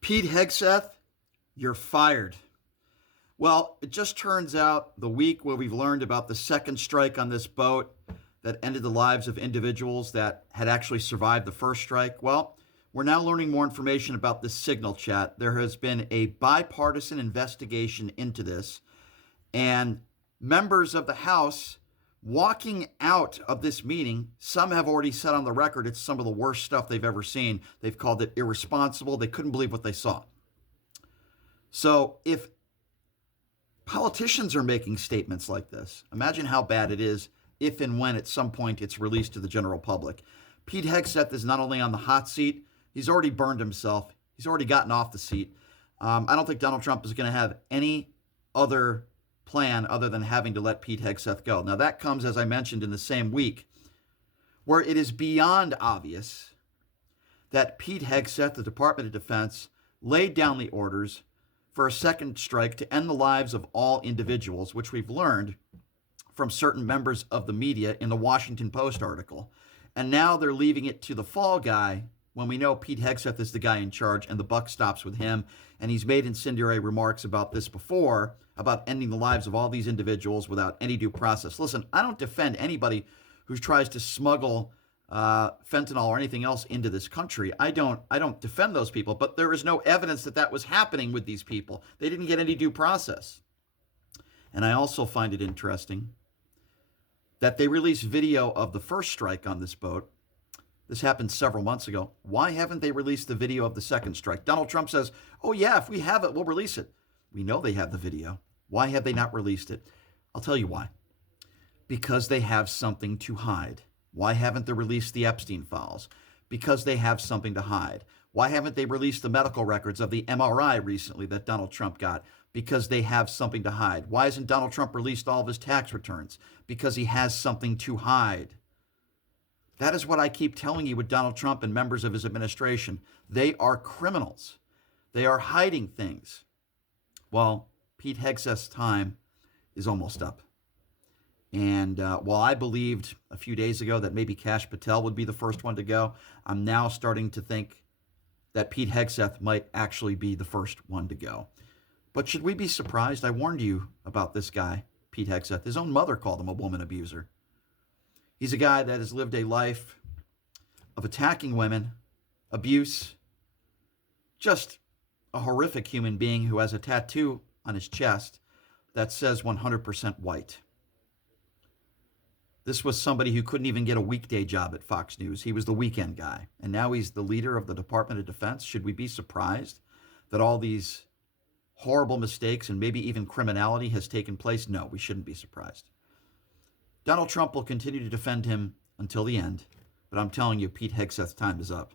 Pete Hegseth, you're fired. Well, it just turns out the week where we've learned about the second strike on this boat that ended the lives of individuals that had actually survived the first strike, well, we're now learning more information about this signal chat. There has been a bipartisan investigation into this, and members of the House walking out of this meeting, some have already said on the record it's some of the worst stuff they've ever seen. They've called it irresponsible. They couldn't believe what they saw. So if politicians are making statements like this, imagine how bad it is if and when at some point it's released to the general public. Pete Hegseth is not only on the hot seat, he's already burned himself. He's already gotten off the seat. I don't think Donald Trump is going to have any other plan other than having to let Pete Hegseth go. Now, that comes, as I mentioned, in the same week where it is beyond obvious that Pete Hegseth, the Department of Defense, laid down the orders for a second strike to end the lives of all individuals, which we've learned from certain members of the media in the Washington Post article. And now they're leaving it to the fall guy when we know Pete Hegseth is the guy in charge and the buck stops with him. And he's made incendiary remarks about this before, about ending the lives of all these individuals without any due process. Listen, I don't defend anybody who tries to smuggle fentanyl or anything else into this country. I don't defend those people, but there is no evidence that that was happening with these people. They didn't get any due process. And I also find it interesting that they released video of the first strike on this boat. This happened several months ago. Why haven't they released the video of the second strike? Donald Trump says, oh yeah, if we have it, we'll release it. We know they have the video. Why have they not released it? I'll tell you why. Because they have something to hide. Why haven't they released the Epstein files? Because they have something to hide. Why haven't they released the medical records of the MRI recently that Donald Trump got? Because they have something to hide. Why hasn't Donald Trump released all of his tax returns? Because he has something to hide. That is what I keep telling you with Donald Trump and members of his administration. They are criminals. They are hiding things. Well, Pete Hegseth's time is almost up. And while I believed a few days ago that maybe Kash Patel would be the first one to go, I'm now starting to think that Pete Hegseth might actually be the first one to go. But should we be surprised? I warned you about this guy, Pete Hegseth. His own mother called him a woman abuser. He's a guy that has lived a life of attacking women, abuse, just a horrific human being who has a tattoo on his chest that says 100% white. This was somebody who couldn't even get a weekday job at Fox News. He was the weekend guy. And now he's the leader of the Department of Defense. Should we be surprised that all these horrible mistakes and maybe even criminality has taken place? No, we shouldn't be surprised. Donald Trump will continue to defend him until the end. But I'm telling you, Pete Hegseth's time is up.